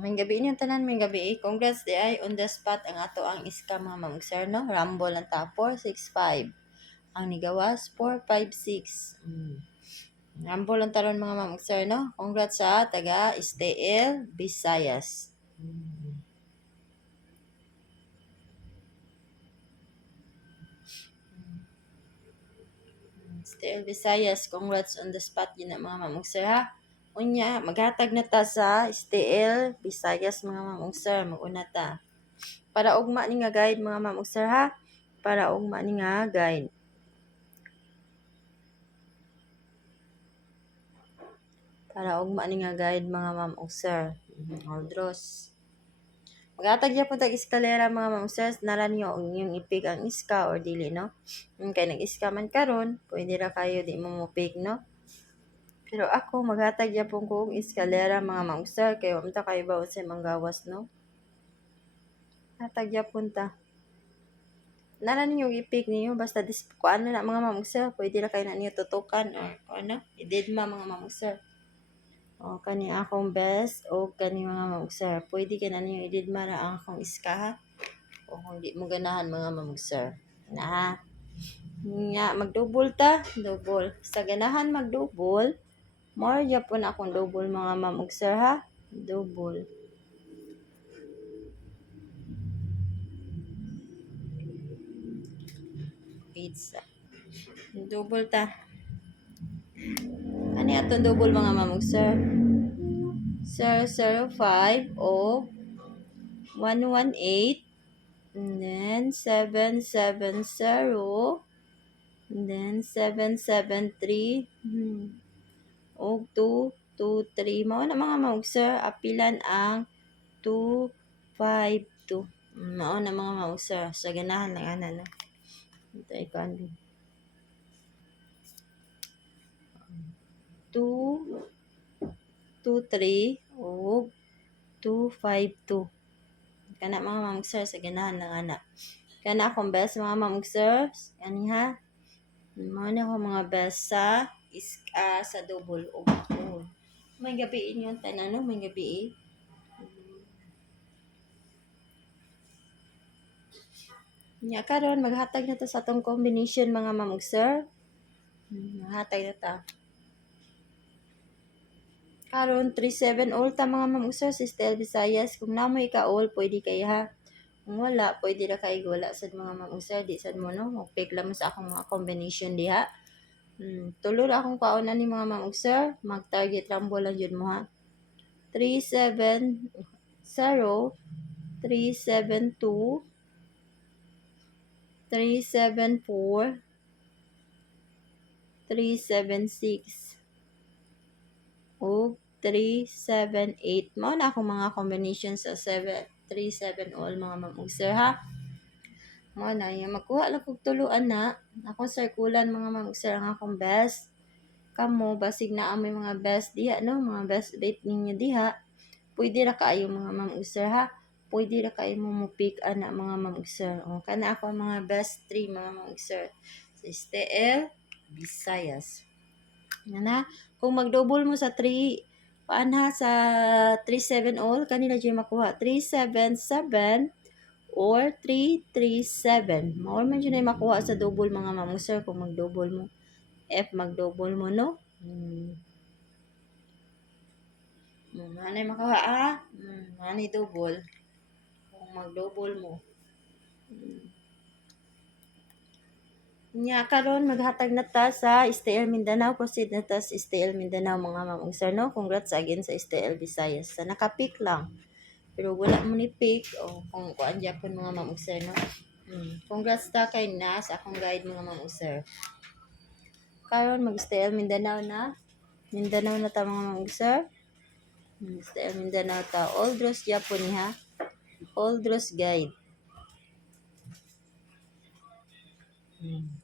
May gabi niyo tanan, may gabi. Congrats di ay on the spot ang ato ang iska mga mamag sir, no? Rumble ang tapor, 6-5. Ang nigawas, 4-5-6. Rumble ang taron mga mamag sir, no? Congrats sa taga Estel, Visayas. Estel, Visayas, congrats on the spot yun na mga mamag sir, ha? Unya, maghatag na ta sa Estel, Visayas mga mamag sir. Maguna ta. Para ugma ni nga guide mga mamag sir, ha? Para ugma ni nga guide. Para ugma ni nga guide mga ma'am ug sir. Aldros. Magatag ya pud tag eskalera mga ma'am ug sir, nara niyo yung ipik ang iska or dili, no? Kay nag-iska man karon, pwede ra kayo di mo mupik, no? Pero ako maghatag ya pong kong eskalera mga ma'am ug sir, kay wa man ta kayo ba unsay manggawas, no? Hatag ya punta. Nara ninyo ipik niyo basta kuan na mga ma'am ug sir, pwede ra kayo na niyo tutukan or ano, idedma mga ma'am ug sir. O kani akong best o kani mga mamug sir. Pwede ka na niyo ididmara ang akong iska, ha? O kung di mo ganahan mga mamug sir. Na. Nga magdouble ta, double. Sa ganahan magdouble, more gyapon akong double mga mamug sir, ha? Double. Pizza. Double ta. Ano atong double mga mamug sir? 005 o 118, and then 770, and then 773, o 223. Mao na mga mamug sir, apilan ang 252. Mao na mga mamug sir, sa ganahan lang ana, no? Ito ay kandi. 223 o 252. Kana mga mamug sir, sa ganahan lang ana. Kana akong best mga mamug sir, ani ha? Mao na ako mga best sa sa double o. May gabiin yung tanan, no? May gabi. Nya karon maghatag na ta sa atong combination mga mamug sir. Maghatag na ta. Karon 37 all ta mga mamug sir, si Estel Visayas. Kung namoy ka all, pwede kay ha. Kung wala, pwede ra kay wala sad mga mamug sir. Di sad mo, no? Mag-pick lang mo sa akong mga combination diha. Tulo ra akong kaunan ni mga mamug sir. Mag-target rumble lang jud mo, ha. 370, 372, 374, 376, o 378. Mao na akong mga combination sa 37 all mga mamug sir, ha. Mao na yung magkuha lang kog tuluan na. Akong circulan mga mamug sir ang akong best. Kamo basig na amoy mga best diha, no? Mga best rate ninyo diha. Pwede ra kaayo mga mamug sir, ha. Pwede ra kayo mo pick ana mga mamug sir. O kana ako mga best 3 mga mamug sir. Sa Estel, Visayas. Na, kung mag-double mo sa 3, paan ha, sa 37 all, kanina dyan makuha. 377 or 337. Maor man dyan ay makuha sa double mga mamong sir kung mag-double mo. F mag-double mo, no? Manay makuha, ha? Manay double. Kung mag-double mo. Nya karon maghatag na ta sa STL Mindanao. Proceed na ta sa STL Mindanao mga mamong sir, no? Congrats again sa STL Visayas. Sa naka-pick lang. Pero wala mo ni pick o kung kuan gyapon mga mamong sir, no? Congrats ta kay Nas, akong guide mga mamong sir. Karon mag-STL Mindanao na. Mindanao na ta mga mamong sir. STL Mindanao ta. All draws gyapon ni, ha. All draws guide.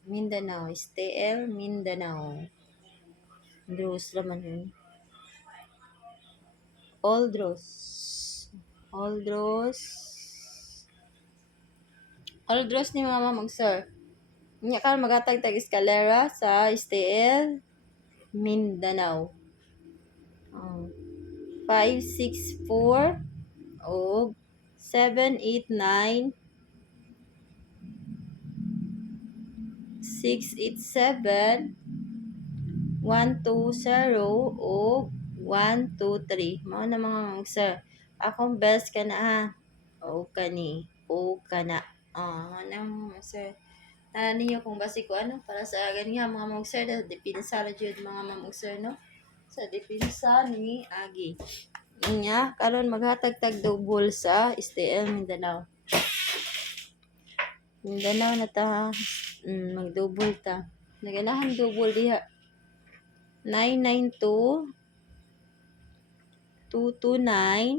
Mindanao, STL Mindanao. Draws naman yun. All draws. All draws. All draws ni mga mamang sir. Nya karon magatag tag eskalera sa STL Mindanao. 564 og 789 687 120 o 123. Mao na mga mamong sir. Akong best ka na ha. O kani. O kana. Mao na mga sir. Tanan ninyo kung basi ko ano para sa gani nga mga mamong sir. Depinsa ra jud mga mamong sir no. Sa depinsa ni Agi. Nya karon maghatag tag double sa STL Mindanao. Mindanao na ta ha. Mag-double ta. Naganahan double diha. 992 229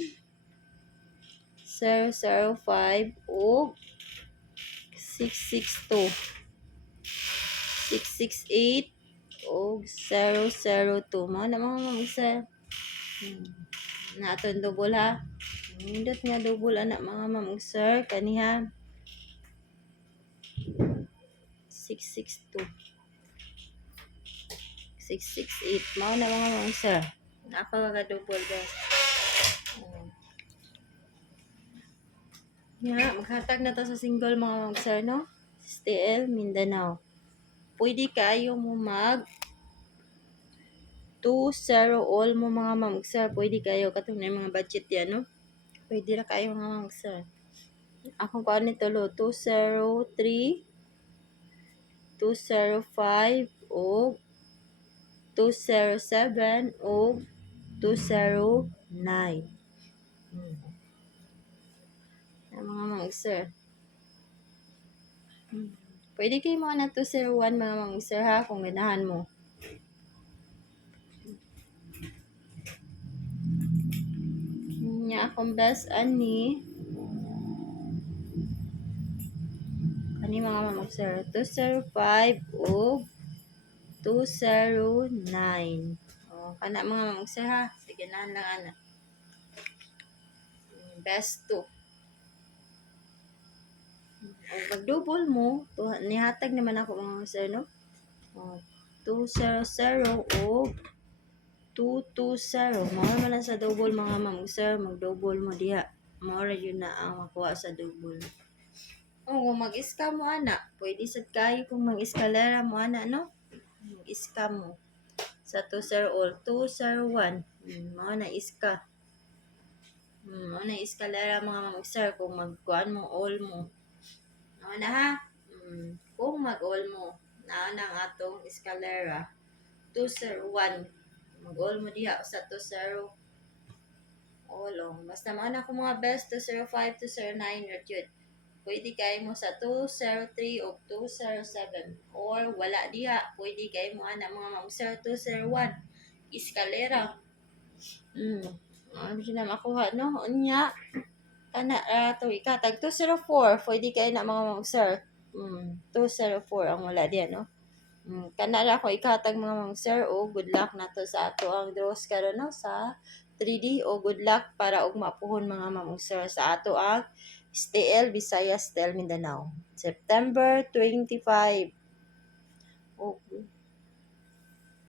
005 o 662 668 o 002. Mao na mga mamong sir. Na aton double ha. Nindot nga double anak mga mamong sir kaniha 662 668. Mao na mga mamong sir. Napaka double guys. Maghatag na to sa single mga mamong sir no. STL Mindanao. Pwede kayo mo mag 2-0 all mo mga mamong sir. Pwede kayo katong na mga budget yan no. Pwede ra kayo mga mamong sir. Akong kuan nito lo 203 205 o 207 o 209. Mga mamong sir. Pwede kayo mga na 201 mga mamong sir ha kung ganahan mo. Nya akong best ani mga mamong sir 205 o 209. Kana mga mamong sir ha. Sige na lang ana. Best 2. Mag-double mo, nihatag naman ako mga sir no. 200 o 220. Mao man lang sa double mga mamong sir, mag-double mo diha. Mao ra yun na ang makuha sa double. Kung mag-scam mo ana, pwede sad kayo kung mag-eskalera mo ana no. Mag-scam mo. Sa 2-0 all 201. Mao na iska. Mao na eskalera mga mamong sir kung magkuan mo all mo. Mao na ha. Kung mag-all mo, na ang atong eskalera 201. Mag-all mo diha sa 20 all. Basta mao na ko mga best 205 to 09 ra jud. Pwede kayo mo sa 203 o 207 or wala diha. Pwede kayo mo ana mga mamong sir 201 eskalera. Ano siya na makuha no? Unya kana to ikatag 204 pwede kayo na mga mamong sir. 204 ang wala diyan no. Kana ra ko ikatag mga mamong sir o good luck na to sa ato ang draws karon no sa 3D o good luck para og mapuhon mga mamong sir sa ato ang STL Visayas STL Mindanao September 25.